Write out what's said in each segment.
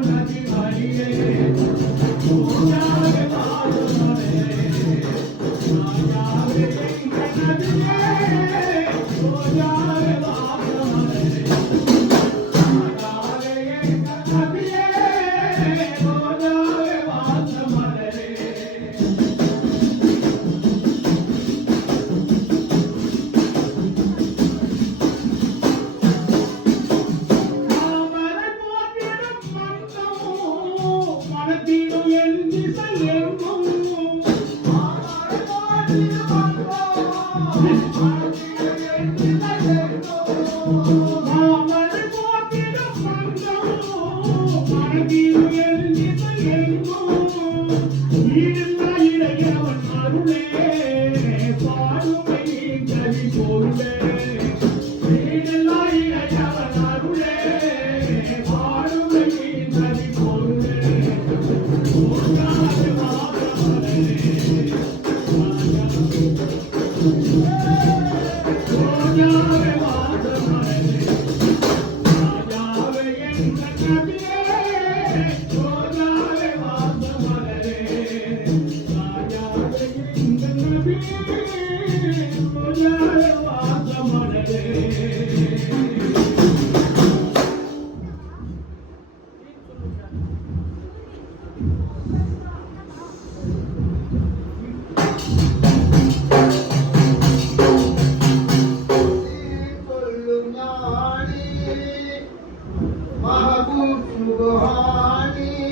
நதி வழியே महबूब सुबहानी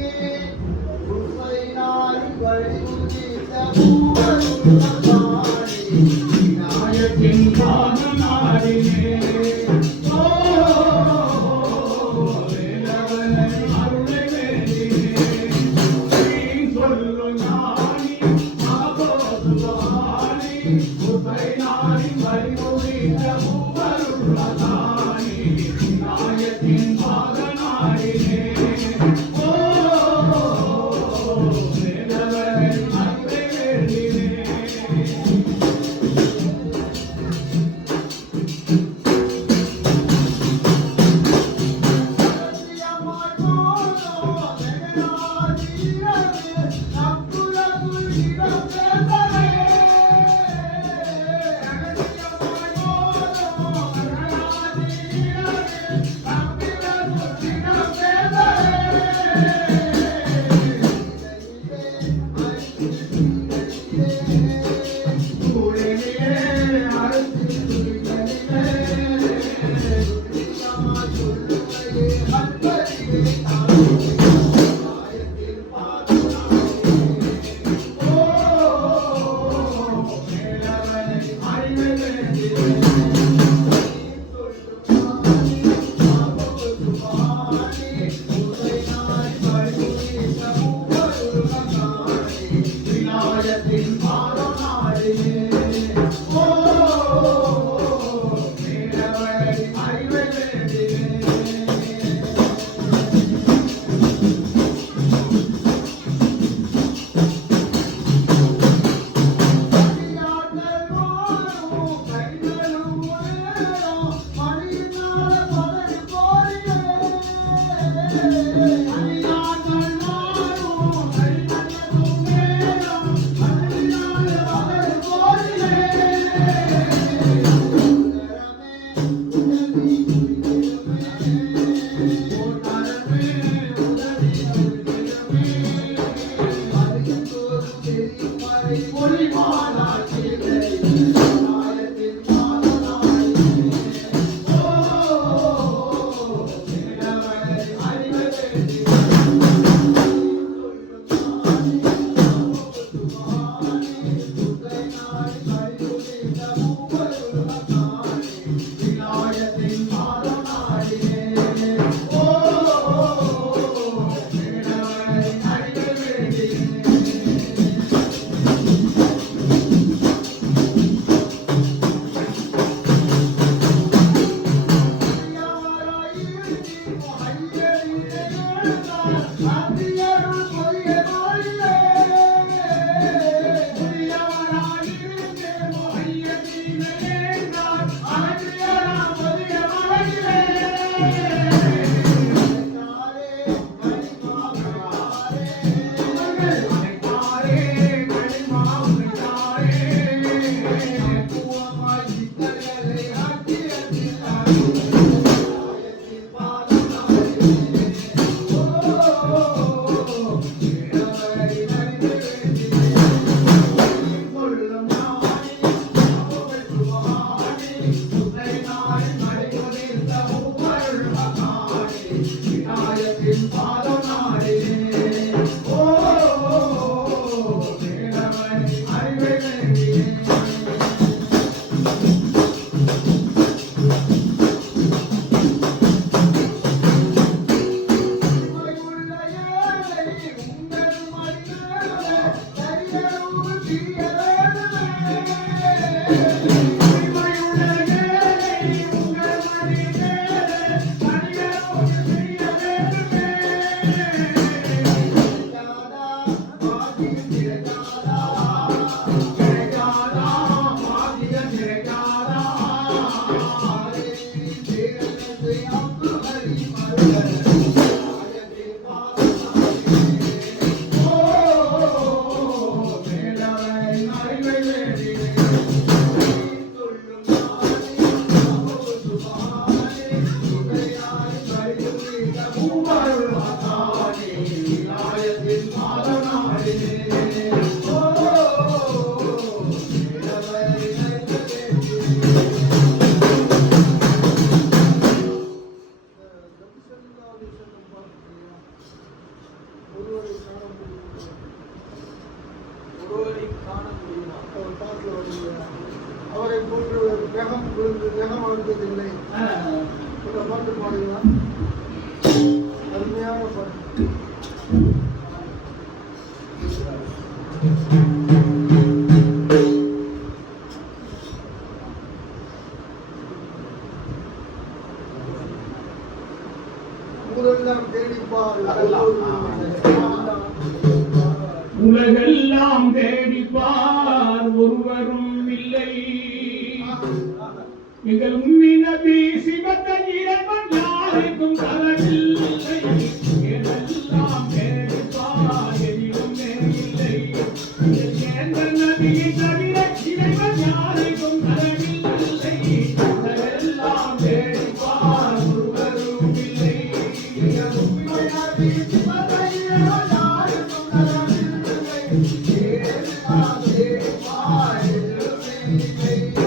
ஒருவரை காண முடியுமா? அவரை போன்று வேகம் வளர்ந்ததில்லை. பாட்டு பாடுகிறான். அருமையான பாட்டு. ஊரெல்லாம் தேடிப்பார், உலகெல்லாம் தேடிப்பார், ஒருவரும் இல்லை. எங்கள் உம்மி நபி சிவத்த இறைவன் யாருக்கும் தரவில்லை. எதெல்லாம் தேடிப்பார், எதிலுமே இல்லை. எங்கள் நபியை தவிர இறைவன் யாருக்கும் தரவில்லை. உலகெல்லாம் தேடிப்பார், ஒருவரும் இல்லை. எங்கள் உம்மி நபி சிவத்த இறைவன் யாருக்கும் தரவில்லை. எதெல்லாம் தேடிப்பார், எதிலுமே இல்லை.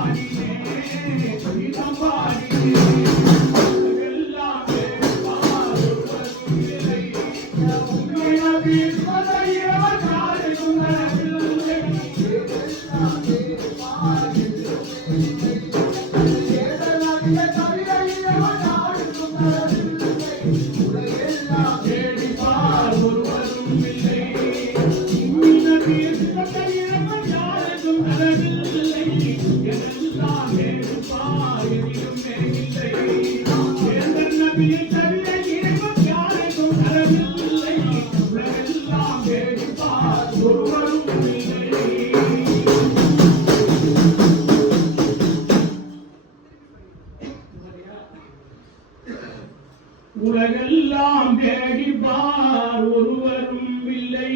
உலகெல்லாம் தேடிப்பார் ஒருவரும் இல்லை. எங்கள் உம்மி நபி சிவத்தை இறைவன் யாருக்கும் தரவில்லை. ஏனெல்லாம் தேடிப்பார் எதிலுமே இல்லை. எந்த நபியை தவிர இறைவன் யாருக்கும் தரவில்லை. உலகெல்லாம் தேடிப்பார் ஒருவரும் இல்லை.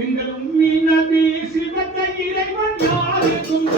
எங்கள் உம்மி நபி சிவத்தை இறைவன் யாருக்கும்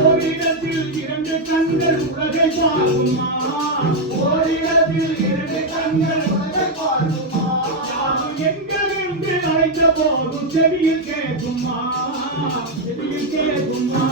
ஓரிடத்தில் இரண்டு கண்கள் உலகை பார்க்குமா ஓரிடத்தில் இரண்டு கண்கள் உலகை பார்க்குமா யாரும் எங்கென்று அழைத்த போதும் செவியில் கேட்குமா செவியில் கேட்குமா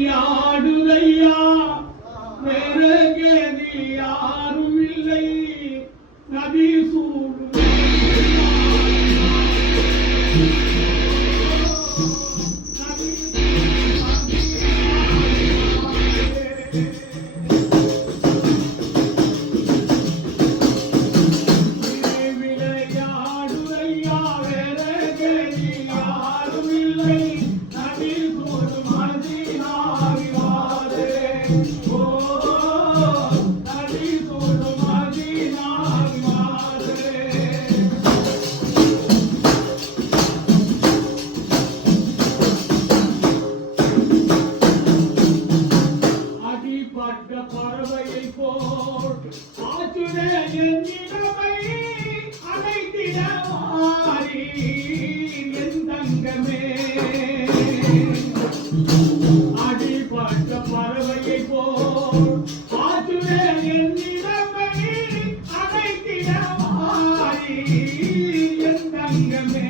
விதிவிளையாடுதையா வேற கேதி யாரும் இல்லை நபி சூடு பறவையை போல் ஆற்றுடை என்னிடமை அழைத்திட மாறி என் தங்கமே அடிபட்ட பறவையை போல் ஆற்றுடை என்னிடமை அழைத்திட மாறி என் தங்கமே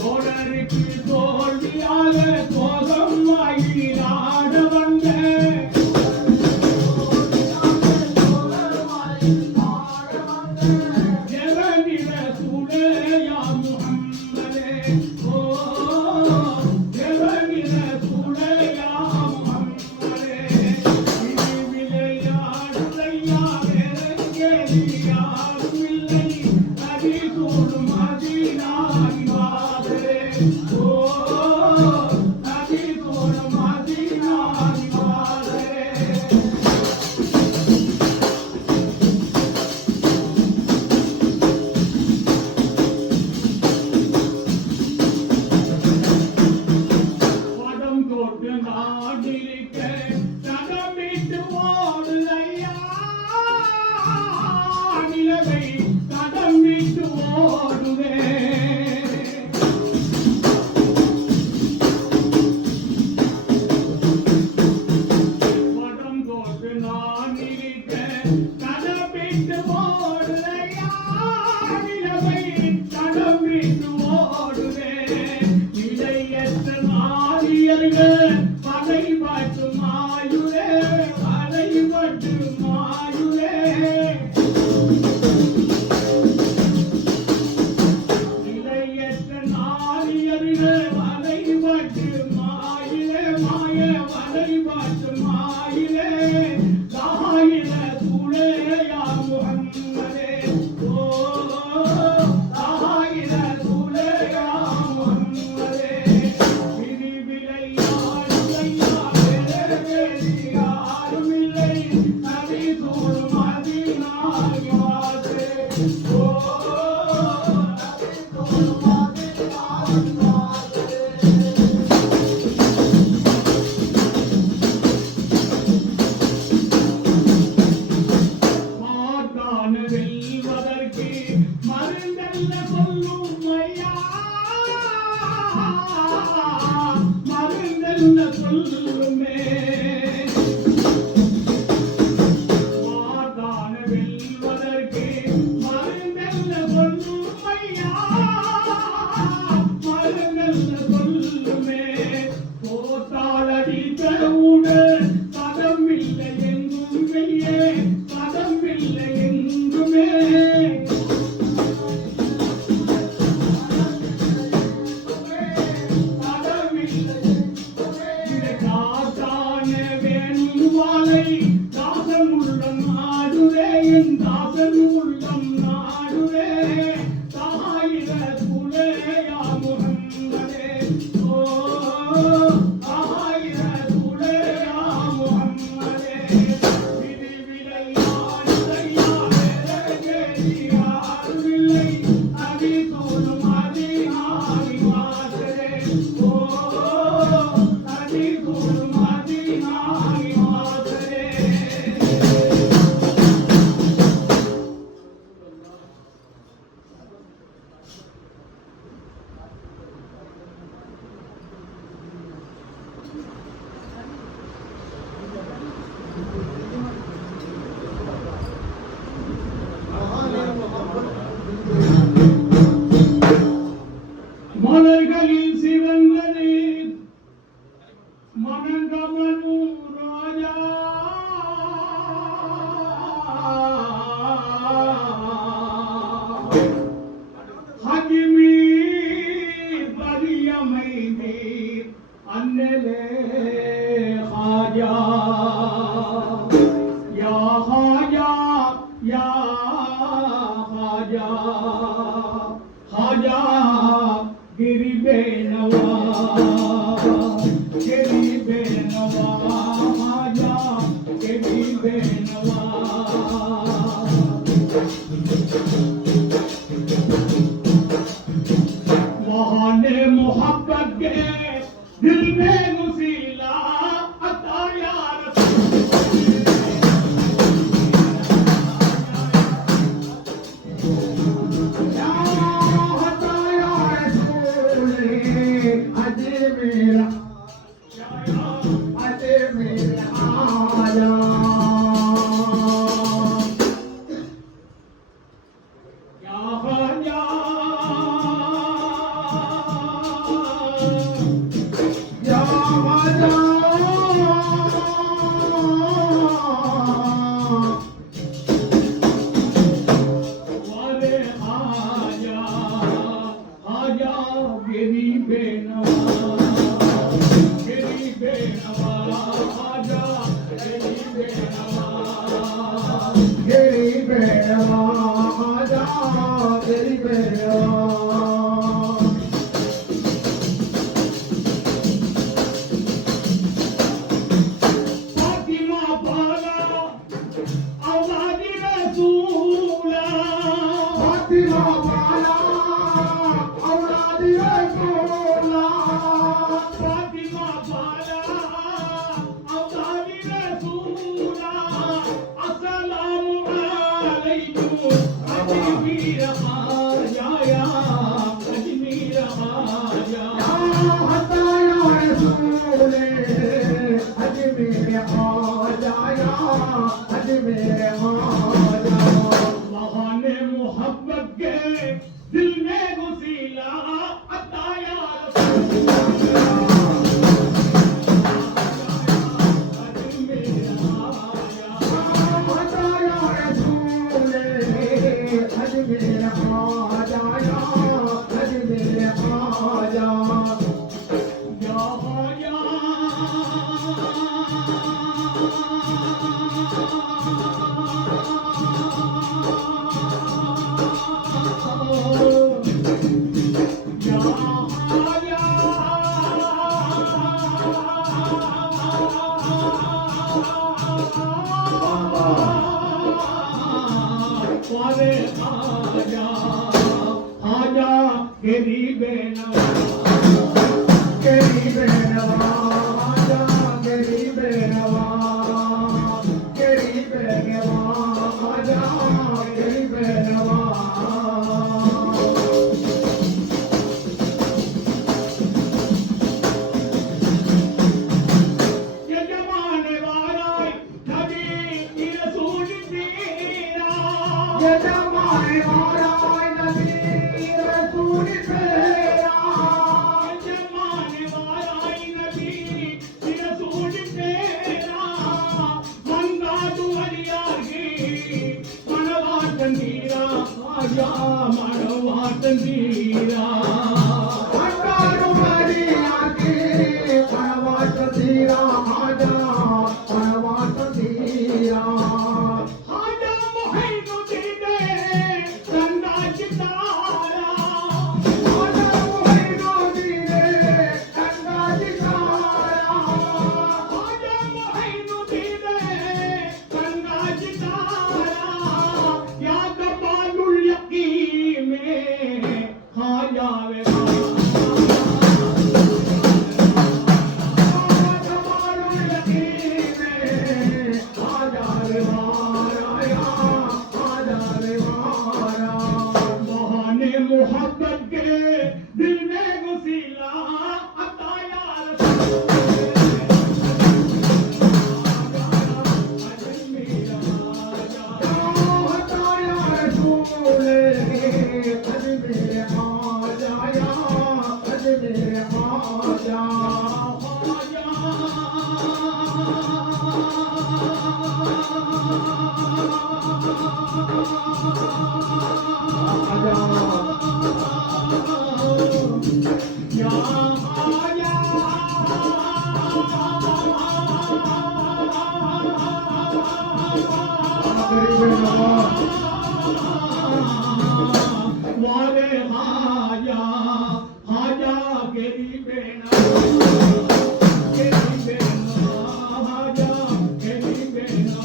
தோழருக்கு தோல்வியாக கோபம் வாங்கி ஆட வந்த நிலவே வெல்வதற்கு மருந்தல்ல சொல்லும் ஐயா மருந்தல்ல சொல்லுமே போட்டால் அடித்தவுட பதம் இல்லை எங்கும் மெய்யே பதம் இல்லை எங்குமே தாசன் உள்ளம் நாடுவே என் தாசன் உள்ளம் நாடுவே தாயிர துளையா முகம்மதே ஓ தாயிர துளையா முகம்மதே விதிவிலை யாருதையா வேறகேதியாருவில்லை அடி தோலும் அதினாவி வாசரே ஓ அடி தோலும் அதினாவி வாசரே மலர்களில் சிறந்தது மனங்கமனு ராஜா ஹஜ்மீர் பரியமைதீர் அன்னலே ஹாஜா யா ஹாஜா யா ஹாஜா ஹாஜா गिरिबे नवा हाजा गिरिबे नवा महाने मोहब्बत के दिल में मुसीला अता या दिल में गुसीला अताया यजमान वाराय नबी रसूल तेरा यजमान वाराय नबी रसूल तेरा मंगा तू अलियागी मनवाटन दीरा आजा मनवाटन दीरा मंगारू अलियागी मनवाटन दीरा आजा मनवाटन दीरा आजा मोहिनुद्दीन गंगा चितारा आजा मोहिनुद्दीन गंगा चितारा आजा मोहिनुद्दीन गंगा चितारा या कमालुल यकीन में खा जावे मोहब्बत के दिल में गुसीला अता या वाले हाजा हाजा गरीबे ना गरीबे ना हाजा गरीबे ना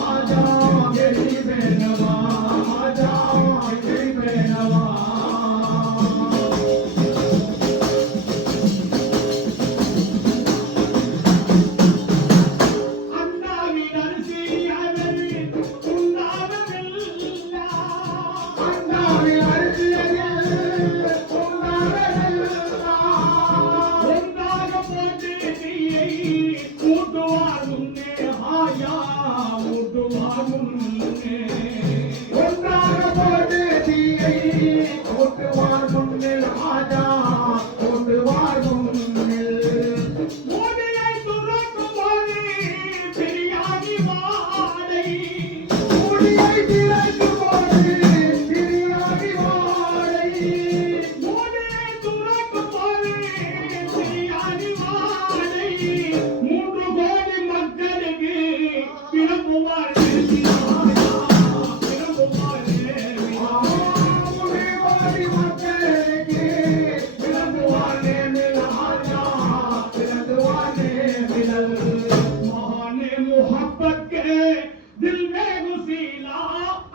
हाजा गरीबे ना हाजा गरीबे ना मोहब्बत के दिल में गुसीला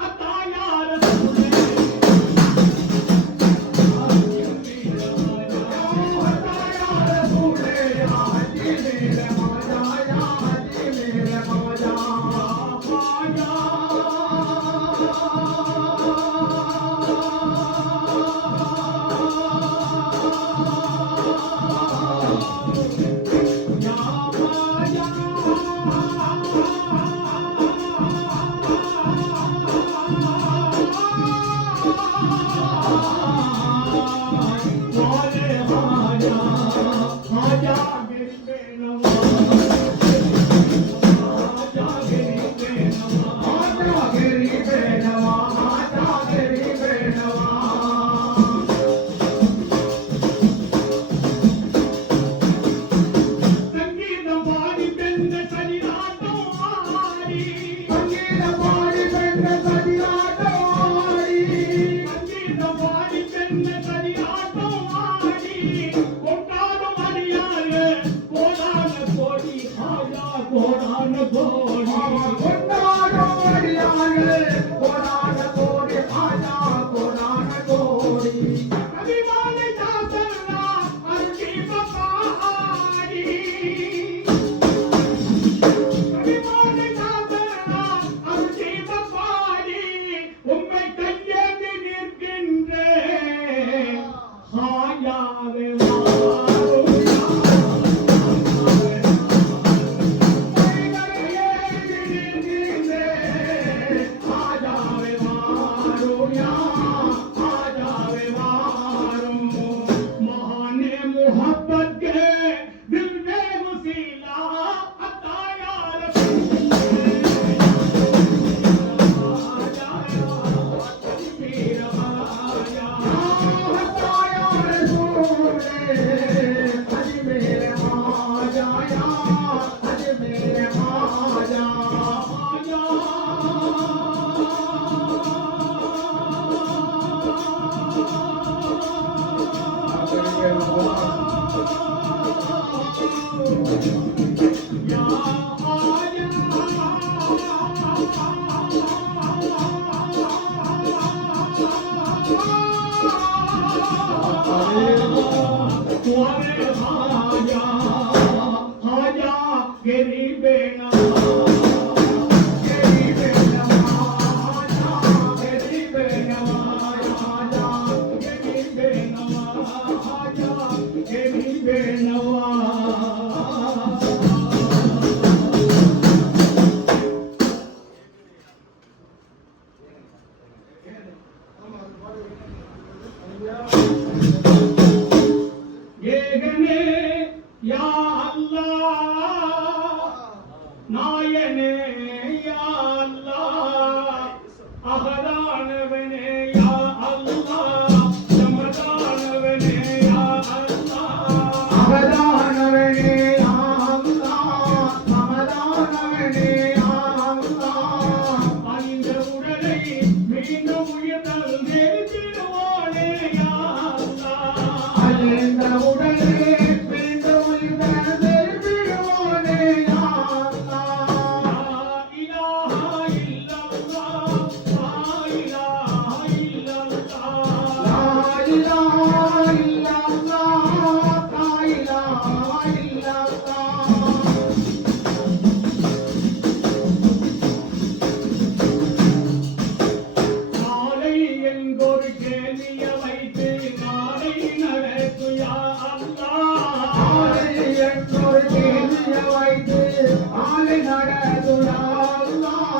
अता या ஏகனே யா அல்லாஹ் நாயனே யா அல்லாஹ் அகதானவனே யா அல்லாஹ் சமதானவனே யா அல்லாஹ் அகதானவனே யா அல்லாஹ் சமதானவனே யா அல்லாஹ் அந்த உடலை மீண்டும் உயிர் தந்தேடுவானே யா அல்லாஹ் அந்த உடலை மீண்டும் உயிர் தந்தேடுவானே யா அல்லாஹ் லா இலாஹா இல்லல்லாஹ் லா இலாஹா இல்லல்லாஹ் லா இலாஹா இல்லல்லாஹ் நாளை எங்கொரு கேள்விய வைத்து நாளை நடத்து யா அல்லாஹ் நாளை எங்கொரு கேள்விய வைத்து நாளை நடத்து யா அல்லாஹ்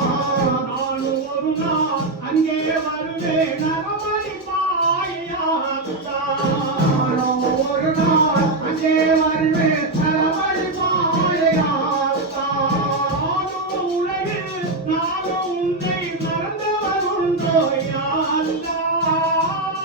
நானும் ஒரு நாள் அங்கே வருவேன் நரமளிப்பாய் யா அல்லாஹ் நானும் ஒரு நாள் அங்கே வருவேன் நரமளிப்பாய் யா அல்லாஹ் நானும் உலகில் நானும் உன்னை மறந்தவருண்டோ யா அல்லாஹ்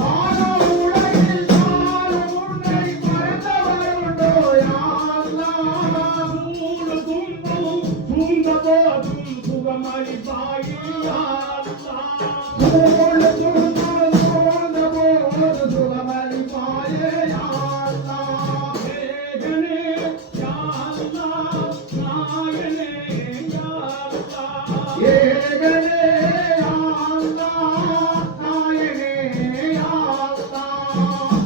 நானும் உலகில் நானும் உன்னை மறந்தவருண்டோ யா அல்லாஹ் மூடு துன்பம் துன்ப போதும் சுகமளிப்பாய் யா அல்லாஹ் மூடு துன்பம் துன்ப போதும் சுகமளிப்பாய் யா அல்லாஹ் ஏகனே யா அல்லாஹ் நாயனே யா அல்லாஹ் ஏகனே யா அல்லாஹ் நாயனே யா அல்லாஹ்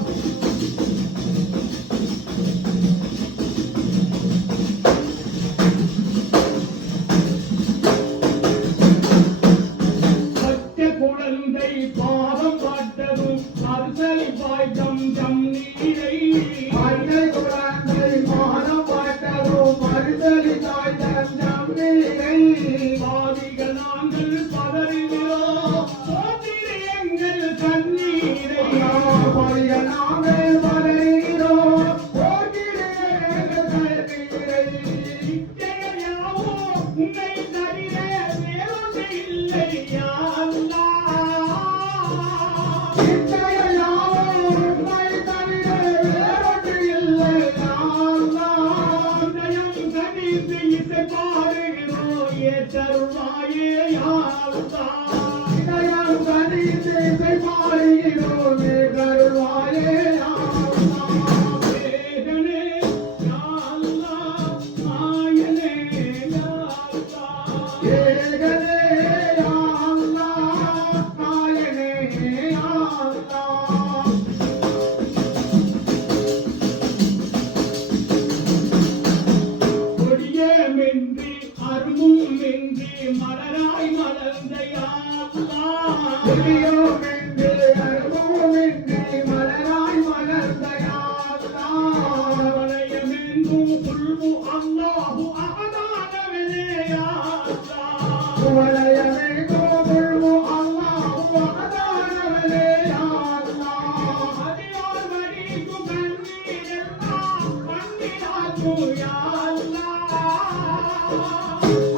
சத்திய குழந்தை பாதம் பாட்டதும் அர்ச்சலிப்பாய் ஜம் ஜம் நீரை சத்திய குழந்தை பாதம் பாட்டதும் அர்ச்சலிப்பாய் ஜம் ஜம் நீரை பாவிகள் நாங்கள் பதறுகிறோம் போற்றிடு எங்கள் கண்ணீரை பாவிகள் நாங்கள் பதறுகிறோம் போற்றிடு எங்கள் கண்ணீரை நிச்சயமாவோ உன்னை தவிர வேறொன்று இல்லை யா அல்லாஹ் நிச்சயமாவோ உன்னை தவிர வேறொன்று இல்லை யா அல்லாஹ் இதயம் கனிந்து இசை பாடுகிறோம் ஏற்றருள்வாயே யா அல்லாஹ் இதயம் கனிந்து இசை பாடுகிறோம் ஏற்றருள்வாயே யா அல்லாஹ் ஏகனே யா அல்லாஹ் நாயனே யா அல்லாஹ் ஏகனே யா அல்லாஹ் நாயனே யா அல்லாஹ் கொடியமின்றி அருமுமின்றி மலராய் மலர்ந்த யா அல்லாஹ் கொடியமின்றி அருமுமின்றி மலராய் மலர்ந்த யா அல்லாஹ் வளையமென்றும் குல்பு அல்லாஹு அகதானவனே யா அல்லாஹ் வளையமென்றும் குல்பு அல்லாஹு அகதானவனே யா அல்லாஹ் அடியார் வரிக்கு கண்ணீரெல்லாம் கண்ணினாக்கு யா அல்லாஹ்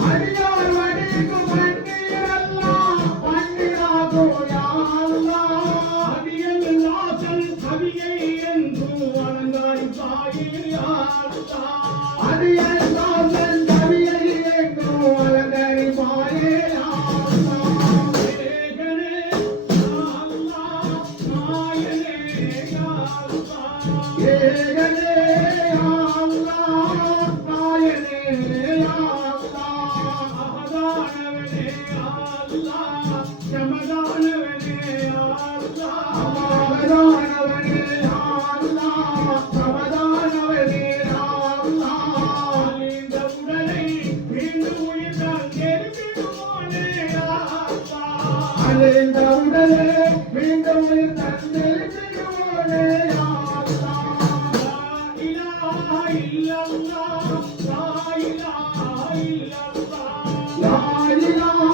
அடியார் வரிக்கு கண்ணீரெல்லாம் கண்ணினாக்கு யா அல்லாஹ் அடியல் நாசல் கவியை என்று அலங்காரிப்பாயே யா அல்லாஹ் அடியல் நாசல் கவியை என்று அலங்கரிப்பாயே யா அல்லாஹ் ஏகனே யா அல்லாஹ் நாயனே யா அல்லாஹ் ஏகனே யா அல்லாஹ் நாயனே யா அல்லாஹ் அகதானவனே யா அல்லாஹ் சமதானவனே யா அல்லாஹ் அகதானவனே யா அல்லாஹ் சமதானவனே யா அல்லாஹ் இந்த உடலை மீண்டும் உயிர் தந்தேடுவானே யா அல்லாஹ் இந்த உடலை மீண்டும் உயிர் தந்தேடுவானே யா அல்லாஹ் லா இலாஹா இல்லல்லாஹ் லா இலாஹா இல்லல்லாஹ் லா இலாஹா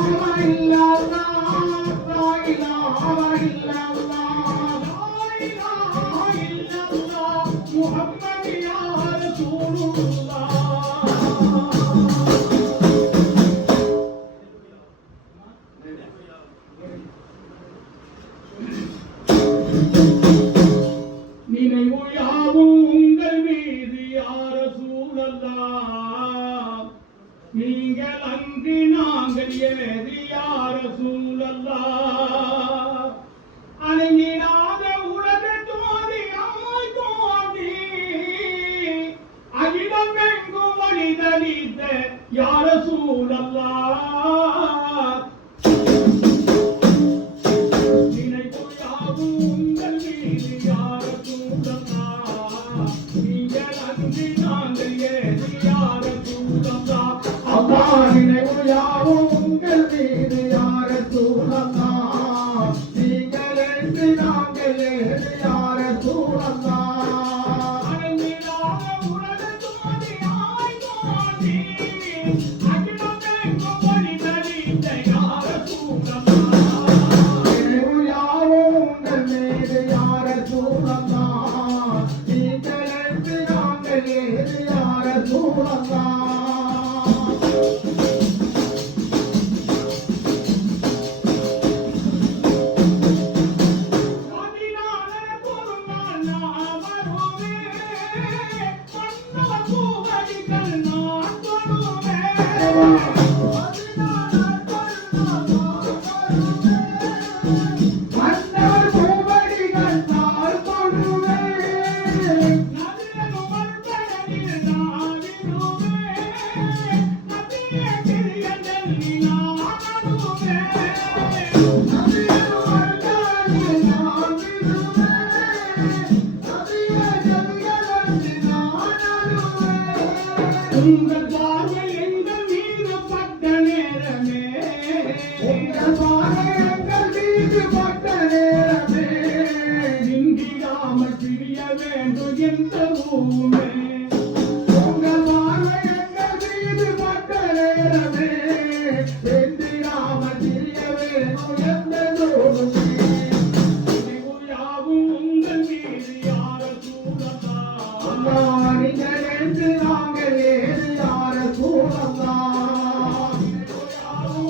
இல்லல்லாஹ் லா இலாஹா நினைவு யாவும் உங்கள் மீது யார சூழல்லாம் நீங்கள் அங்கு நாங்கள் ஏது யார சூழல்லாம் அணங்கிடாத உலக ஜோதியாய் தோன்றி அகிலம் எங்கும் வழிதளித்த யார சூழல்லாம் நினைவு யாவும் உங்கள் மீது யார சூழல்லாம் நீங்கள் அங்கு நாங்கள் ஏது யார சூழல்லாம் அம்மா நினைவு யாவும் உங்கள் மீது யார சூழல்லாம் நீங்கள் என்று நாங்கள் ஏது யார சூழல்லாம் அணங்கிடாத உலக ஜோதியாய் தோன்றி அகிலம் எங்கும் வழிதளித்த யார சூழல்லாம் நினைவு யாவும் உங்கள் மீது யார சூழல்லாம் நீங்கள் என்று நாங்கள் ஏது யார சூழல்லாம் மன்னர் பூவடிகள் தாழ் தொழுவே உங்கள் பார்வை எங்கள் மீது பட்ட நேரமே உங்கள் பாளையங்கள் மீது பட்ட நேரமே இந்திராமல் பிரிய வேண்டும் எந்த ஊமே உங்கள் பாளையங்கள் மீது பட்ட நேரமே எந்திராமல் திரிய வேணும் எந்த தோணுமே நினைவு யாவும் உங்கள் மீது யார சூழலாம் அம்மா நீங்கள் என்று நாங்கள் ஏது யார சூழலாம்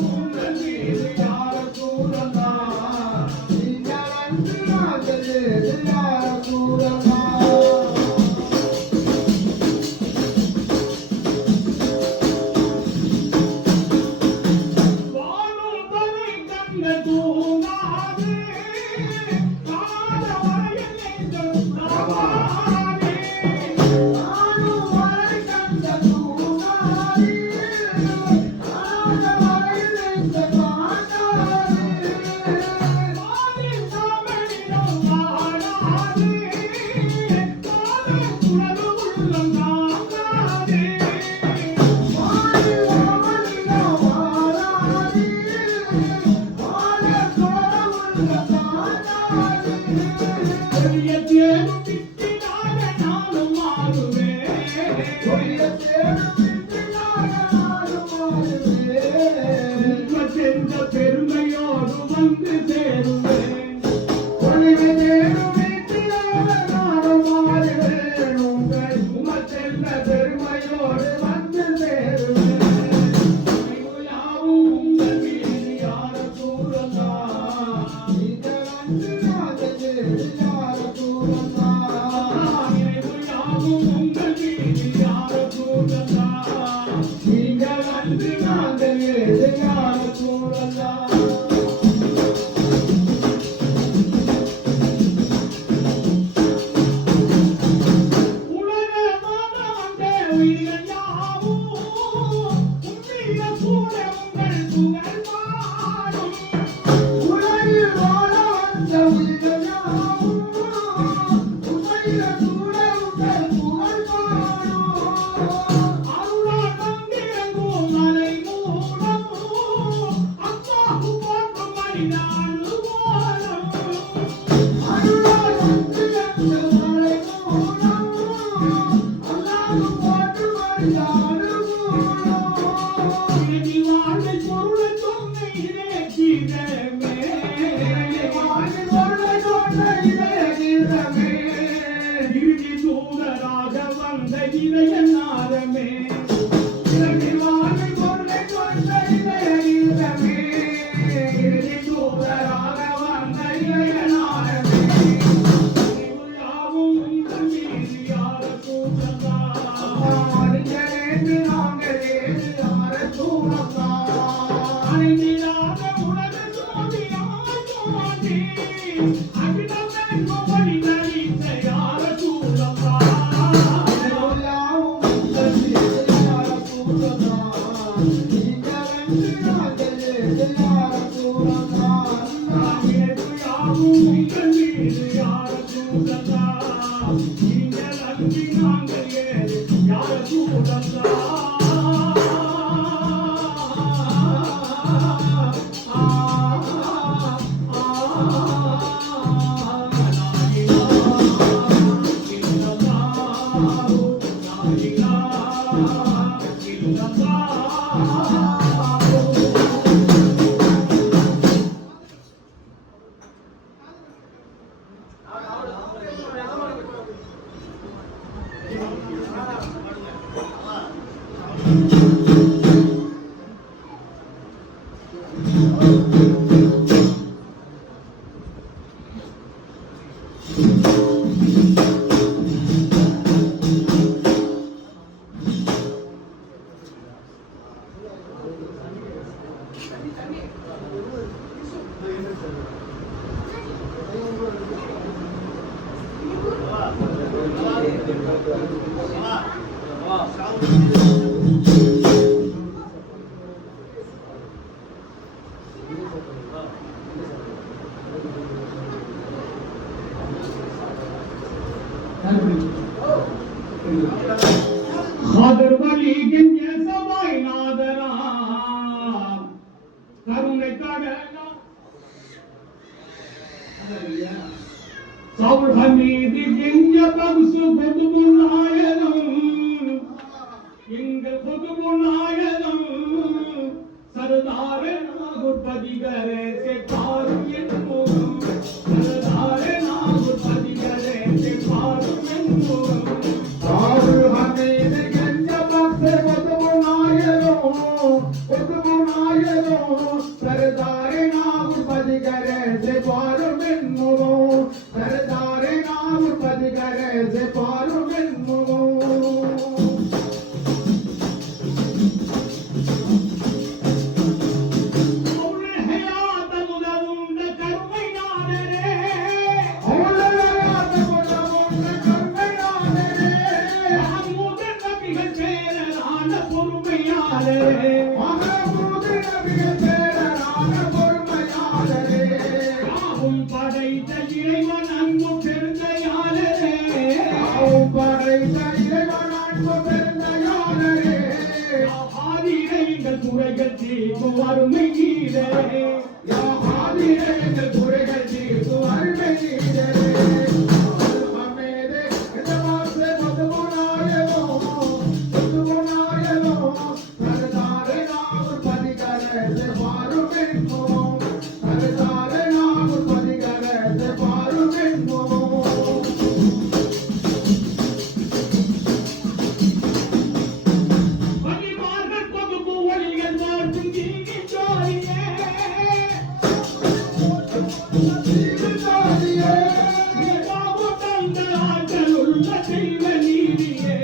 உங்கள் மீது யார சூழலாம் நீங்கள் என்று நாங்கள் ஏது யார சூழலாம் வாழும் வரை கண்ட தூங்காது கால வரையில் நெஞ்சம் நாவாதே நானும் வரை கண்ட தூங்காதே ஆனவரையில் இந்த காணாதே வானில் தாமணிடம் வாழாது காலை குழல் உள்ளம் தாங்காதே வானில் வாமனில வாழாதே வாழத் தோழவுள்ள காணாதே பெரிய தேனும் விட்டினால நானும் மாறுவேன் ஒளிய தேடும் விட்டினாக நானும் மாறுவேன் உங்கள் சென்ற பெருமையோடு வந்து சேருவேன் ஒளிய தேடும் விட்டினாக நானும் மாறுவேன் உங்கள் உங்கள் சென்ற பெருமையோடு வந்து சேருவேன் நினைவு யாவும் உங்கள் மீது யார சூழலாம் நீங்கள் அன்று நாங்கள் ஏது யார சூழலாம் நினைவு யாவும் உங்கள் மீது யார சூழலாம் நீங்கள் அன்று நாங்கள் ஏது யார சூழலாம் உலக மாதவந்த உயிர்கள் யாவும் உன்னிய கூட உங்கள் புகழ் பாடும் உலகில் வாழ வந்த உயிர்கள் யாவும் உண்மையில் கூட உங்கள் புகழ் பாடும் அருளால் வந்திறங்கும் மலை மூலம் அல்லாஹ் போற்றும் மனித அனுபவம் அருளால் வந்து அந்த மலை மூலம் அல்லாஹ் போற்று வருகிறார் மூலம் இனி வாழ்வை பொருளை சொன்ன இதே கீதமே வாழ்வில் ஒருவரை சொன்ன இதே கீதமே இறுதி தூதராக வந்த இதய நாதமே வாழ்வில் ஒருவரை சொன்ன இதே கீதமே காதர் வலியின் எசமாய் நாதரா கருணை கடலா சவுல் ஹமீது எங்க பகுசு பொதுமுன்னாயனம் எங்கள் பொதுமுன்னாயனம் சரதாரே நாகுபதிகரே செப்பாரும் என்னும் சரதாரே நாகுபதிகரே செப்பாரும் என்னும் சாவுல் ஹமீது கெஞ்ச பக்த பொதுமுனாயரோ சரதாரே நாகுபதிகரே செப்பாரும் என்னும் சரதாரே நாகுபதிகரே செப்பாரும் என்னும் குறைகள் தீர்க்கும் அருமை நீரே எங்கள் குறைகள் தீர்க்கும் அருமை நீரே அமேதே இந்த மாசே பொதுமுனாயனோ சரதாரே நாகுபதிகரே செப்பாரும் என்னும் சரதாரே நாகுபதிகரே செப்பாரும் என்னும் பணிமார்கள் பகுப்பு ஒளிகள் மாற்றும் தீங்கி ஜோதியே ஏதாவும் தந்த ஆற்றல் உள்ள தெய்வ நீதியே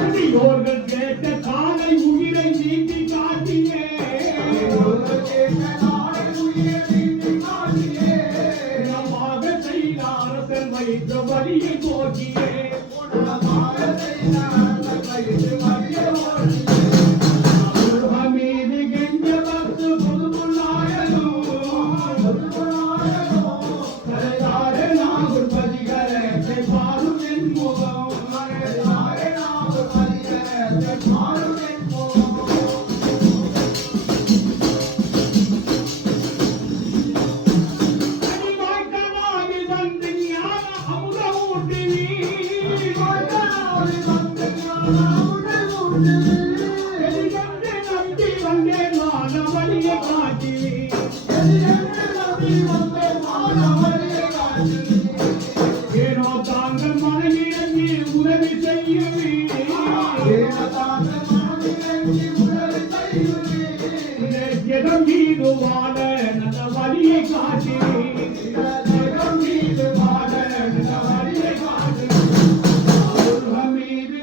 அடியோர்கள் கேட்ட காலை உயிரை நீட்டி காட்டியே நமாக செய்த அரசன் வைத்த வழியை போக்கியே ஹமீது கெஞ்ச பக்து பொதுமுன்னாயனோ சரதாரே நாகுபதிகரே செப்பாரும் என்னும் அடிவாய்க்கலாகி வந்து ஞான அமுத ஊட்டினி எதிர்கொண்டு நம்பி வந்தேன் வான வழியை காட்டினி ஏனோ தாங்கள் மனைவிடமே உதவி செய்யுமே எதம் மீது வாழ நல்ல வழியை காட்டினி எதம் மீது வாழ நல்ல வழியை காட்டினி மீது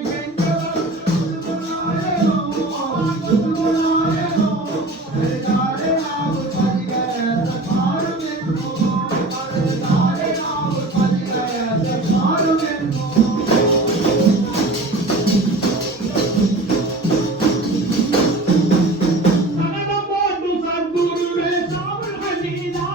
சரணம் போட்டு சத்குருவே சாவல் ஹமீதா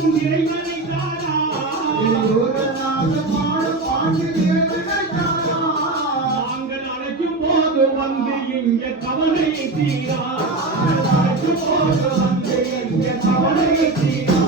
பாடும் இறைவனை தாரா நாங்கள் அழைக்கும் போது வந்து இங்கே கவலை தீரா அழைக்கும் போது வந்து இங்கே கவலை தீரா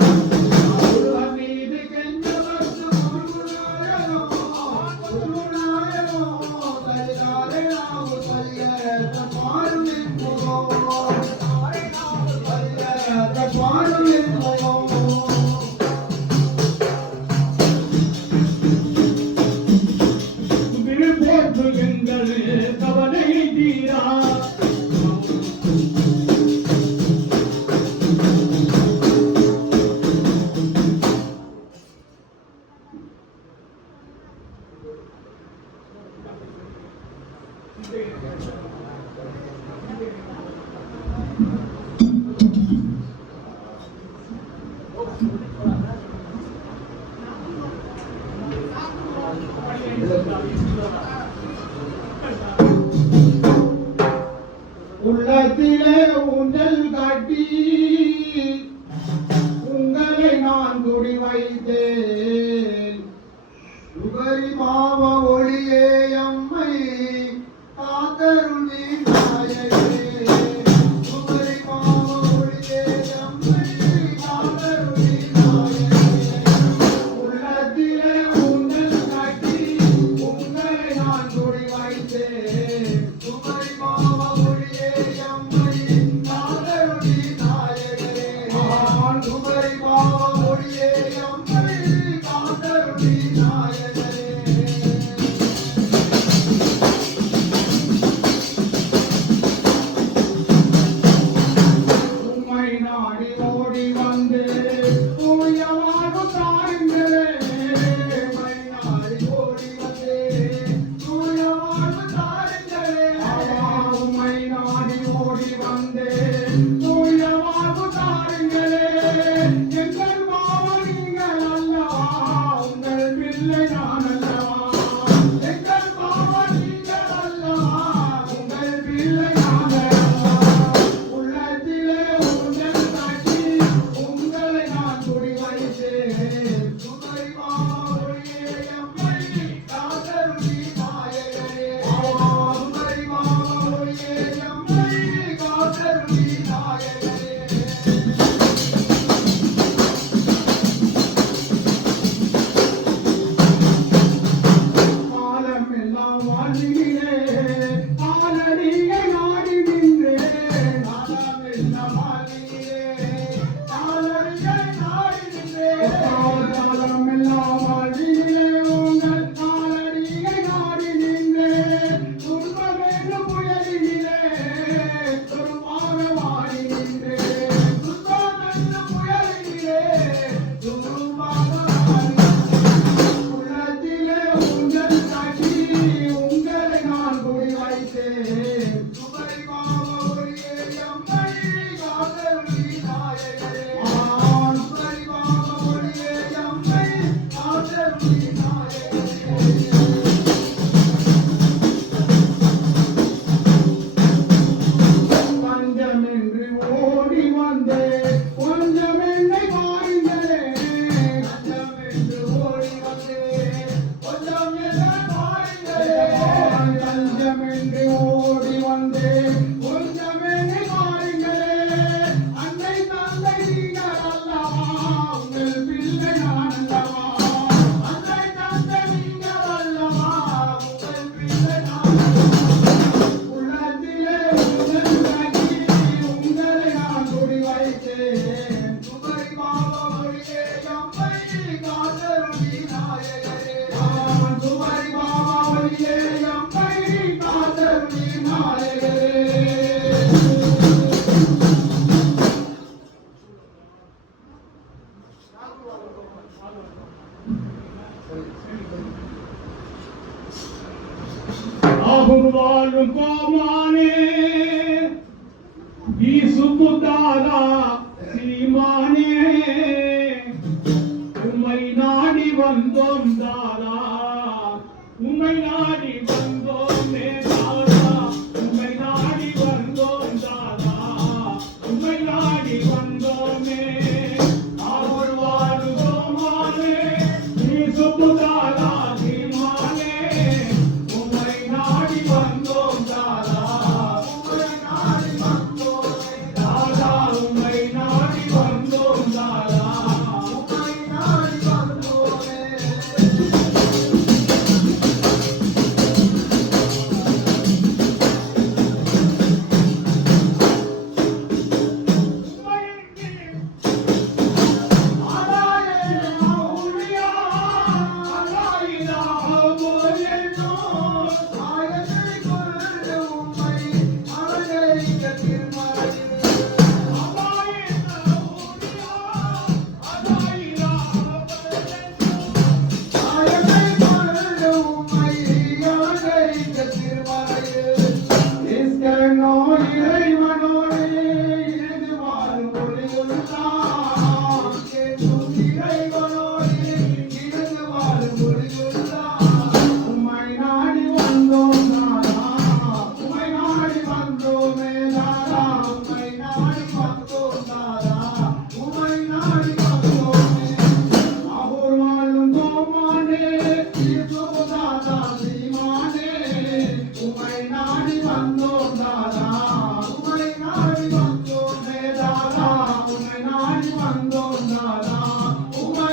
உள்ளத்திலே ஊஞ்சல் காட்டி உங்களை நான் குடி வைத்தேன் உபரி மாவ ஒளியே எம்மை காத்தருளி நாயகே உபரி மாவ ஒளியே எம்மை காத்தருளி நாயகே உள்ளத்திலே ஊஞ்சல் காட்டி உங்களை நான் குடி வைத்தேன் உபரி மாவ ஒளியே எம்மை காத்தருளி நாயகே உபரி மாவ ஒளியே எம்மை காத்தருளி நாயகே உம்மை நாடி ஓடி வந்து தூயவாழ்வு தாருங்களே உம்மை நாடி ஓடி வந்து தூயவாழ்வு தாருங்களே உம்மை நாடி ஓடி வந்து தூயவாழ்வு தாருங்களே எங்கள் மாவ நீங்கள் அல்லவா உங்கள் பிள்ளை நான் அல்லவா எங்கள் மாவ நீங்கள் அல்லவா உங்கள் பிள்ளை நான் அல்லவா உள்ளத்திலே ஊஞ்சல் காட்டி உங்களை நான் குடி வைத்தேன் உம்மை மாவ ஒளியே எம்மை காத்தருளி நாயகரே உம்மை மாவ ஒளியே எம்மை காத்தருளி நாயகரே காலம் எல்லாம் வாழ்கிறே காலடியை நாடி நின்றே காலம் எல்லாம் வாழ்கிறே காலடியை நாடி நின்றே காலம் எல்லாம் வாழ்கிறே உங்கள் காலடியை நாடி நின்றே துன்பமேறு புயலிலே துருவாக வாடி நின்றே துன்பமேறு புயலிலே துருவாக வாடி உள்ளத்திலே ஊஞ்சல் காட்டி உங்களை நான் குடி வைத்தேன் உபரி மாவ ஒளியே எம்மை காத்தருளி நாயகரே உபரி மாவ ஒளியே எம்மை காத்தருளி நாயகரே பஞ்சமென்று ஓடி வந்தே கொஞ்சம் என்னை பாருங்களே பஞ்சமென்று ஓடி வந்தே கொஞ்சம் என்னை பாருங்களே பஞ்சமென்று ஓடி வந்தே கொஞ்சம் என்னை பாருங்களே அன்னை தந்தை நீங்கள் அல்லவா உங்கள் பிள்ளை நான் அல்லவா அன்னை தந்தை நீங்கள் அல்லவா உங்கள் பிள்ளை நான் உள்ளத்திலே ஊஞ்சல் காட்டி உங்களை நான் குடி வைத்தேன் உபரி மாவ ஒளியே எம்மை காத்தருளி நாயகரே உபரி மாவ ஒளியே எம்மை காத்தருளி நாயகரே ஆகும் வாழும் கோமானே ஈசுபுதாரா சீமானே உம்மை நாடி வந்தோம் தாரா உம்மை நாடி வந்தோமே தாரா உம்மை நாடி வந்தோம் தாரா உம்மை நாடி வந்தோமே ஆகுவார் கைகளோடு இருந்து வாழும் முடிவுள்ளா உம்மை நாடி வந்தோம் நாதா உம்மை நாடி வந்தோமே நாதா உம்மை நாடி வந்தோம் நாதா உம்மை நாடி வந்தோமே ஆகூர் வாழும் கோமானே தீர்த்துதாதா சீமானே உம்மை நாடி வந்தோம் நாதா உம்மை நாடி வந்தோமே நாதா உம்மை நாடி வந்தோம் நாதா உம்மை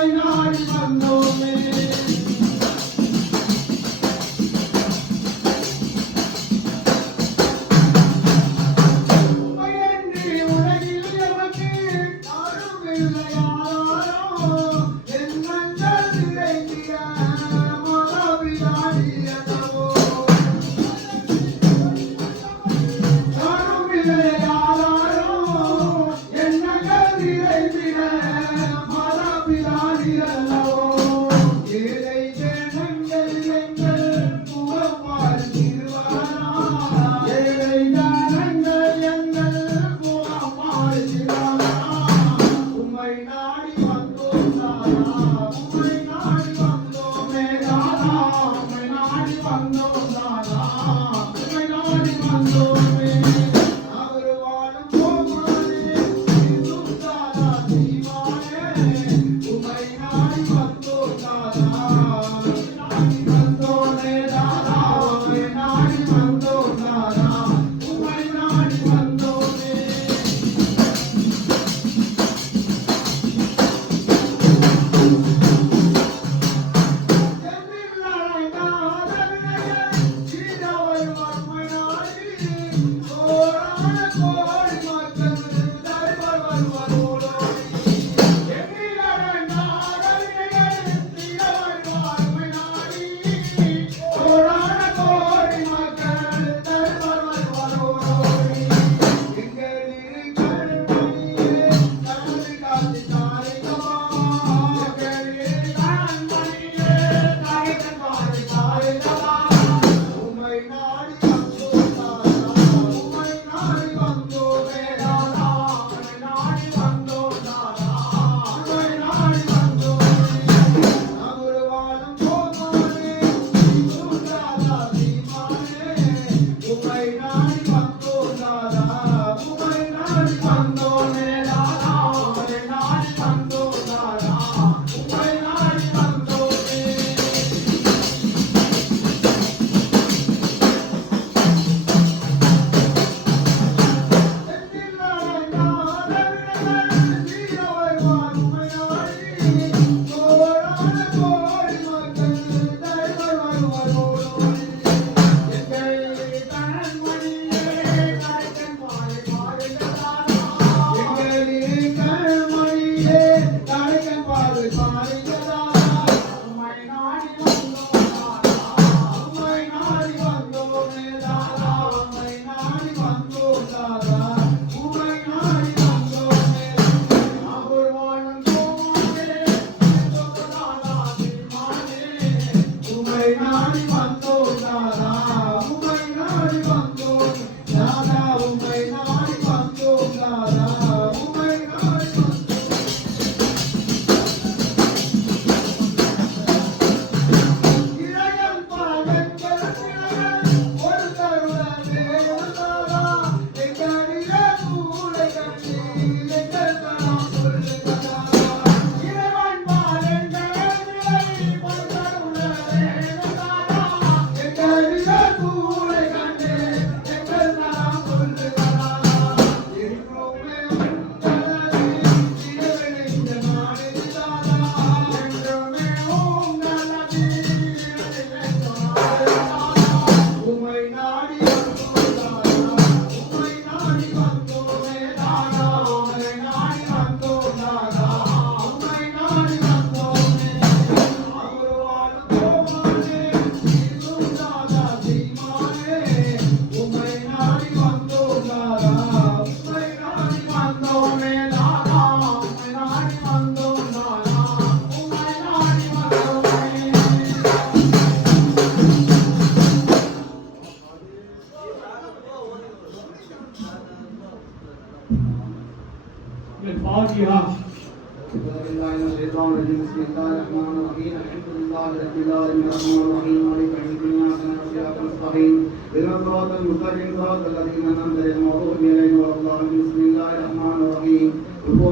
الشيطان الرجيم بسم الله الرحمن الرحيم الحمد لله رب العالمين الرحمن الرحيم مالك يوم الدين إياك نعبد وإياك نستعين اهدنا الصراط المستقيم صراط الذين أنعمت عليهم غير المغضوب عليهم ولا الضالين بسم الله الرحمن الرحيم قل هو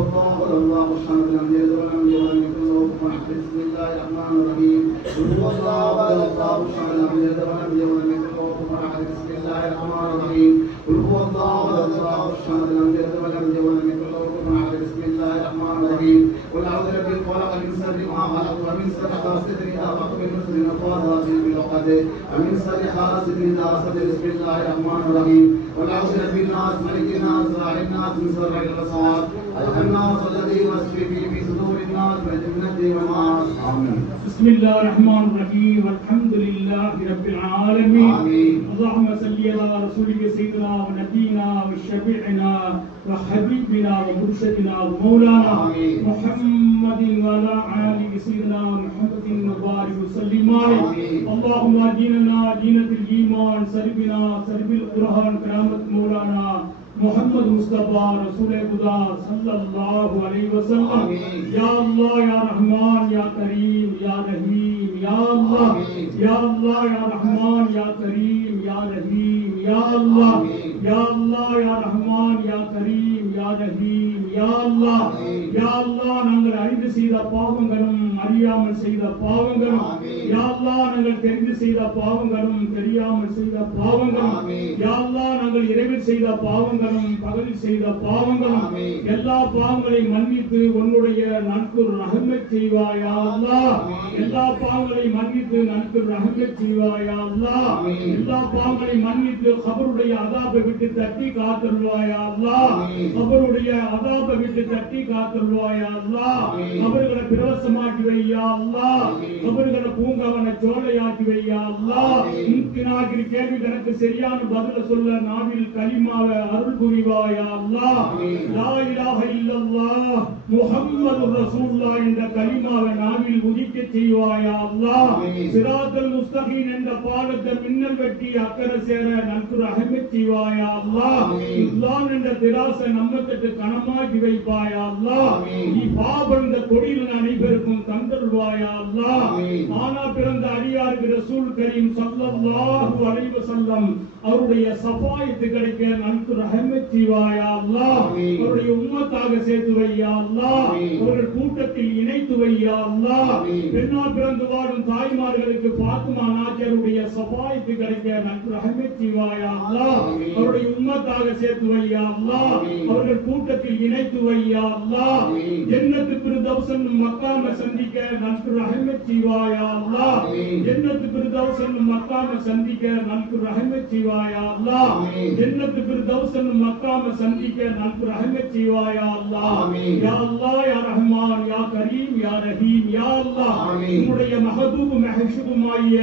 الله الصمد لم يلد ولم يولد ولم يكن له كفوا أحد بسم الله الرحمن الرحيم قل هو الله الصمد لم يلد ولم يولد ولم يكن له كفوا أحد بسم الله الرحمن الرحيم قل هو الله الصمد لم يلد ولم يولد ولم يكن له كفوا أحد بسم الله الرحمن الرحيم قل أعوذ برب الفلق من شر ما خلق ومن شر غاسق إذا وقب من شر النفاثات في العقد ومن شر حاسد إذا حسد بسم الله الرحمن الرحيم قل أعوذ برب الناس ملك الناس إله الناس من شر الوسواس الخناس الذي يوسوس في صدور الناس من الجنة والناس آمين. بسم الله الرحمن الرحيم والحمد لله رب العالمين. آمين. اللهم صل على رسولك سيدنا ونبينا وشفيعنا وحبيبنا ومرشدنا ومولانا محمد وعلى آله سيدنا محمد وبارك وسلم عليه. اللهم ديننا دينة الإيمان سربنا سرب القرآن كرامة مولانا محمد مصطفى رسول خدا صلى الله عليه وسلم. يا الله يا رحمن يا كريم يا رحيم يا الله يا الله يا رحمن يا كريم يا رحيم يا الله يا الله يا رحمن يا كريم يا رحيم يا الله يا الله நாங்கள் அறிந்து செய்த பாவங்களும் அறியாமல் செய்த பாவங்களும் யா அல்லாஹ் நாங்கள் தெரிந்து செய்த பாவங்களும் தெரியாமல் செய்த பாவங்களும் யா அல்லாஹ் நாங்கள் இரவில் செய்த பாவங்களும் பகலில் செய்த பாவங்களும் எல்லா பாவங்களையும் மன்னித்து உன்னுடைய நன்குர் ரஹ்மத் செய்வாய் யா அல்லாஹ். எல்லா பாவங்களையும் மன்னித்து நன்குர் ரஹ்மத் செய்வாய் யா அல்லாஹ். எல்லா பாவங்களையும் மன்னித்து கபருடைய அதாபை விட்டு தட்டி காத்தருள்வாய் யா அல்லாஹ். கபருடைய அதாபை விட்டு தட்டி காத்தருள்வாய் யா அல்லாஹ். கபர்களை பிரவசமாக்கி வை யா அல்லாஹ். கபர்களை பூங்காவன சோலையாக்கி வை யா அல்லாஹ். முன்கினாகிற கேள்வி கணக்கு சரியான பதில சொல்ல நாவில் கலிமாவை அருள் புரிவாய் யா அல்லாஹ். லா இலாஹ இல்லல்லாஹ் முஹம்மதுர் ரசூலுல்லாஹ் என்ற கலிமாவை நாவில் உதிக்க செய்வாய் யா அல்லாஹ். சிராத்தல் முஸ்தகீம் என்ற பாலத்தை மின்னல் வெட்டி அக்கறை சேர நன்கு ரஹ்மத் செய்வாய் யா அல்லாஹ். இஸ்லாம் என்ற திராசை நம்மத்திட்டு கனமாக்கி வைப்பாய் யா அல்லாஹ். நீ பாபந்த கொடியில் அனைவருக்கும் தந்தருள்வாய் யா அல்லாஹ். ஆனா பிறந்த அடியாருக்கு ரசூல் கரீம் ஸல்லல்லாஹு அலைஹி வஸல்லம் அவருடைய ஸஃபாயத்து கிடைக்க நன்கு ரஹ்மத் செய்வாய் யா அல்லாஹ். அவருடைய உம்மத்தாக சேர்த்து வை யா அல்லாஹ். அவர்கள் கூட்டத்தில் இணைத்து வை யா அல்லாஹ். பெண்ணால் பிறந்து வாழும் தாய்மார்களுக்கு ஃபாத்திமா நாச்சியாருடைய ஸஃபாயத்து கிடைக்க நன்கு ரஹ்மத் செய்வாய் யா அல்லாஹ். அவருடைய உம்மத்தாக சேர்த்து வை யா அல்லாஹ். அவர்கள் கூட்டத்தில் இணைத்து வை யா அல்லாஹ். ஜன்னத்து ஃபிர்தௌஸ் என்னும் மக்காமை சந்திக்க நன்கு ரஹ்மத் செய்வாய் யா அல்லாஹ். ஜன்னத்து ஃபிர்தௌஸ் என்னும் மக்காமை சந்திக்க நன்கு ரஹ்மத் செய்வாய் யா அல்லாஹ். ஜன்னத்து ஃபிர்தௌஸ் என்னும் மக்காமை சந்திக்க நன்கு ரஹ்மத் செய்வாய் யா அல்லாஹ். யா அல்லாஹ் யா ரஹ்மான் யா கரீம் யா ரஹீம் யா அல்லாஹ். உம்முடைய மஹபூப் மஹ்ஷூமாய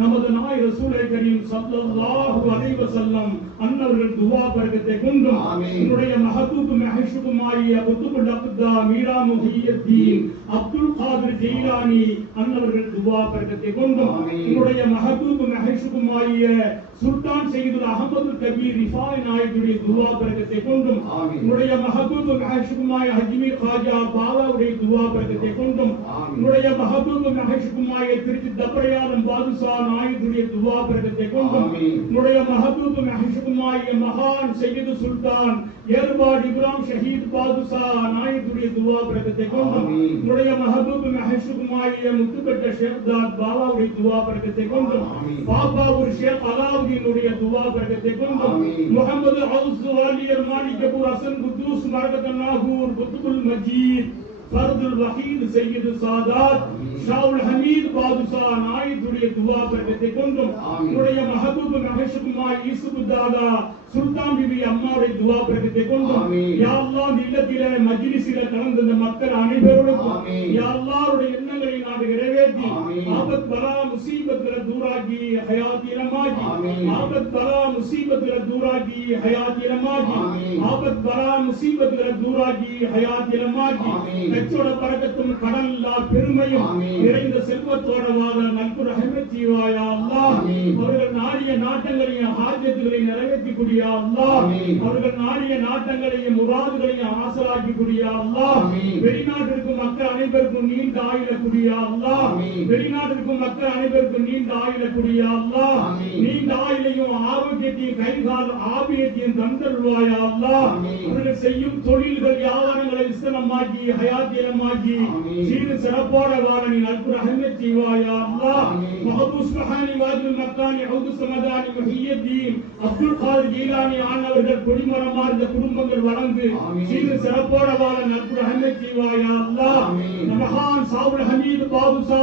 நமது நாய் ரசூலை கரீம் ஸல்லல்லாஹு அலைஹி வஸல்லம் அன்னவர்கள் துஆ பரக்கத்தை கொண்டும் உம்முடைய மஹபூப் மஹ்ஷூமாய குதுபுல் அக்தா மீரா முஹியத்தீன் அப்துல் காதிர் ஜீலானி அன்னவர்கள் துஆ பரக்கத்தை கொண்டும் உம்முடைய மஹபூப் மஹ்ஷூமாய சுல்தான் சையதுல் அஹ்மதுல் கபீர் ரிஃபாய் நாயகருடைய துஆ பரக்கத்தை கொண்டும் உம்முடைய மஹபூப் மஹ்ஷூமாய அஜ்மீர் காஜா பாலாவுடைய துஆ பரக்கத்தை கொண்டும் உம்முடைய மஹபூப் மஹ்ஷூமாய திருச்சி தப்பரையாளம் பாதுஷா நாயகருடைய துஆ பரக்கத்தை கொண்டும் உம்முடைய மஹபூப் மஹ்ஷூமாய மகான் சையது சுல்தான் ஏர்வாட் இப்ராஹிம் ஷஹீத் பாதுஷா நாயகருடைய துஆ பரக்கத்தை கொண்டும் உம்முடைய மஹபூப் மஹ்ஷூமாய முத்துப்பட்ட ஷேக் தாத் பாலாவுடைய துஆ பரக்கத்தை கொண்டும் பாபாவுர் ஷேக் அலாவுதீனுடைய துஆ பரக்கத்தை கொண்டும் முஹம்மது அவுஸ் வாலியர் மாலிகபூர் ஹசன் குத்தூஸ் மரகத் நாகூர் குத்துபுல் மஜீத் ஃபர்துல் வஹீத் சையது சாதாத் ஷாவுல் ஹமீத் பாதுஷா நாயகருடைய துஆ பரக்கத்தை கொண்டும் உம்முடைய மஹபூப் மஹ்ஷூமாய் யூசுப் தாதா சுல்தான் பிபி அம்மாவுடைய துஆ பரக்கத்தை கொண்டும் யா அல்லாஹ் இல்லத்திலே மஜ்லிஸிலே கலந்த இந்த மக்கள் அனைவரோடும் யா அல்லாஹ்வுடைய எண்ணங்களை நான் நிறைவேற்றி ஆபத் பலா முசீபத்துல தூராகி ஹயாத் இலமாஜி ஆபத் பலா முசீபத்துல தூராகி ஹயாத் இலமாஜி ஆபத் பலா முசீபத்துல தூராகி ஹயாத் இலமாஜி கச்சோட பரக்கத்தும் கடல்லா பெருமையும் நிறைந்த செல்வத்தோட வாழ நன்கு ரஹ்மத் செய்வாய் யா அல்லாஹ். அல்லாஹ். ஆமீன். அவர்கள் நாடிய நாட்டங்களையும் ஹாஜத்துகளையும் நிறைவேற்றிக்கூடிய அல்லாஹ். ஆமீன். அவர்கள் நாடிய நாட்டங்களையும் முராதுகளையும் ஆசலாக்கக்கூடிய அல்லாஹ். ஆமீன். வெளிநாட்டிற்கும் மக்கள் அனைவருக்கும் நீண்ட ஆயுளக்கூடிய அல்லாஹ். ஆமீன். வெளிநாட்டிற்கும் மக்கள் அனைவருக்கும் நீண்ட ஆயுளக்கூடிய அல்லாஹ். ஆமீன். நீண்ட ஆயுளையும் ஆரோக்கியத்தையும் கைகால் ஆபியத்தையும் தந்தருள்வாயா அல்லாஹ். ஆமீன். அவர்கள் செய்யும் தொழில்கள் வியாபாரங்களை இஸ்லாமாக்கி ஹயாத்தியமாக்கி ஆமீன். சீரு சிறப்போட வாழ நீ நல்குற அஹ்மத் செய்வாயா அல்லாஹ். ஆமீன். மஹபூஸ் சுப்ஹானி வாஜில் மக்கானி ஹவுது சமதானி முஹியத்தீன் அப்துல் காதர் ஜீலானி ஆனவர்கள் கொடிமரமா இந்த குடும்பங்கள் வளர்ந்து ஆமீன். சீரு சிறப்போட வாழ நல்குற அஹ்மத் செய்வாயா அல்லாஹ். ஆமீன். மகான் சாவுல் ஹமீத் பாதுஷா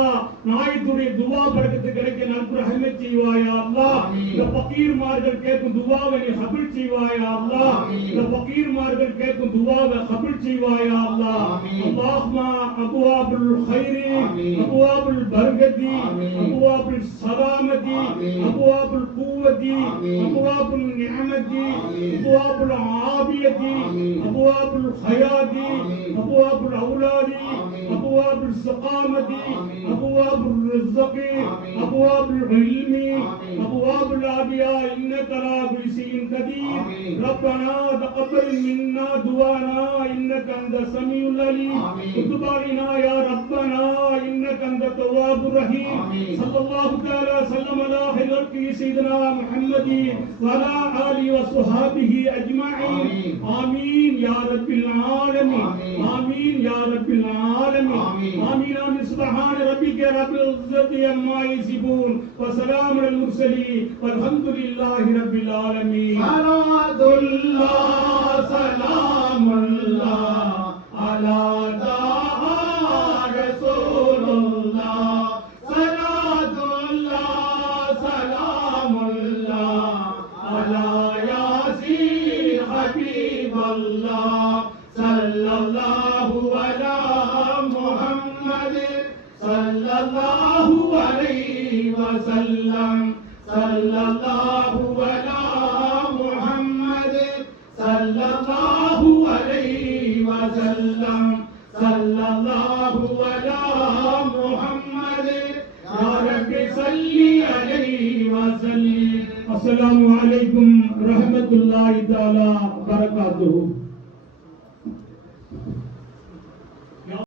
நாயத்துடைய துவா பரக்கத்து கிடைக்க நல்குற அஹ்மத் செய்வாயா அல்லாஹ். ஆமீன். இந்த ஃபகீர்மார்கள் கேட்கும் துவாவை நீ கபூல் செய்வாயா அல்லாஹ். ஆமீன். இந்த ஃபகீர்மார்கள் கேட்கும் துவாவை கபூல் செய்வாயா அல்லாஹ். ஆமீன். அல்லாஹும்ம அபுவாபுல் கைரி ஆமீன். அபுவாபுல் பரக்கத்தி ஆமீன். அபுவாபுல் சலாமத்தி ஆமீன். அபுவாபுல் குவத்தி ஆமீன். அபுவாபுல் நிஅமத்தி ஆமீன். அபுவாபுல் ஆபியத்தி ஆமீன். அபுவாபுல் ஹயாத்தி ஆமீன். அபுவாபுல் அவுலாதி ஆமீன். அபுவாபுல் சகாமத்தி ஆமீன். அபுவாபுல் ரிஸ்கி ஆமீன். அபுவாபுல் இல்மி ஆமீன். அபுவாபுல் ஆபியா இன்னக அலா குல்லி ஷைஇன் கதீர் ஆமீன். ரப்பனா தகப்பல் மின்னா துஆனா இன்னக அன்த ஸமீஉல் அலீம் ஆமீன். துப் அலைனா யா ரப்பனா இன்னக அன்த தவ்வாபுர் ரஹீம் ஆமீன். ஸல்லல்லாஹு தஆலா ஸல்லம் அலா ஹைரத்தி சய்யிதினா முஹம்மதி வ அலா ஆலிஹி வ ஸஹாபிஹி அஜ்மஈன் ஆமீன். ஆமீன் யா ரப்பில் ஆலமீன் ஆமீன். ஆமீன் யா ரப்பில் ஆலமீன் ஆமீன். ஆமீன் ஆமீன் சுப்ஹான ரப்பிக ரப்பில் இஸ்ஸத்தி அம்மா யசிஃபூன் வ ஸலாமுன் அலல் முர்ஸலீன் வல்ஹம்துலில்லாஹி ரப்பில் ஆலமீன் சலாத்துல்லாஹ் சலாமுல்லாஹ் அலா தாஹா ரசூலுல்லாஹ் சலாத்துல்லாஹ் சலாமுல்லாஹ் அலா யாசீன் ஹபீபல்லாஹ் ஸல்லல்லாஹு அலா முஹம்மத் ஸல்லல்லாஹு அலைஹி வஸல்லம் ஸல்லல்லாஹு அலா முஹம்மத் ஸல்லல்லாஹு அலைஹி வஸல்லம் ஸல்லல்லாஹு அலா முஹம்மத் யா ரப்பி ஸல்லி அலைஹி வஸல்லிம். அஸ்ஸலாமு அலைக்கும் ரஹ்மத்துல்லாஹி தஆலா வபரகாத்துஹு.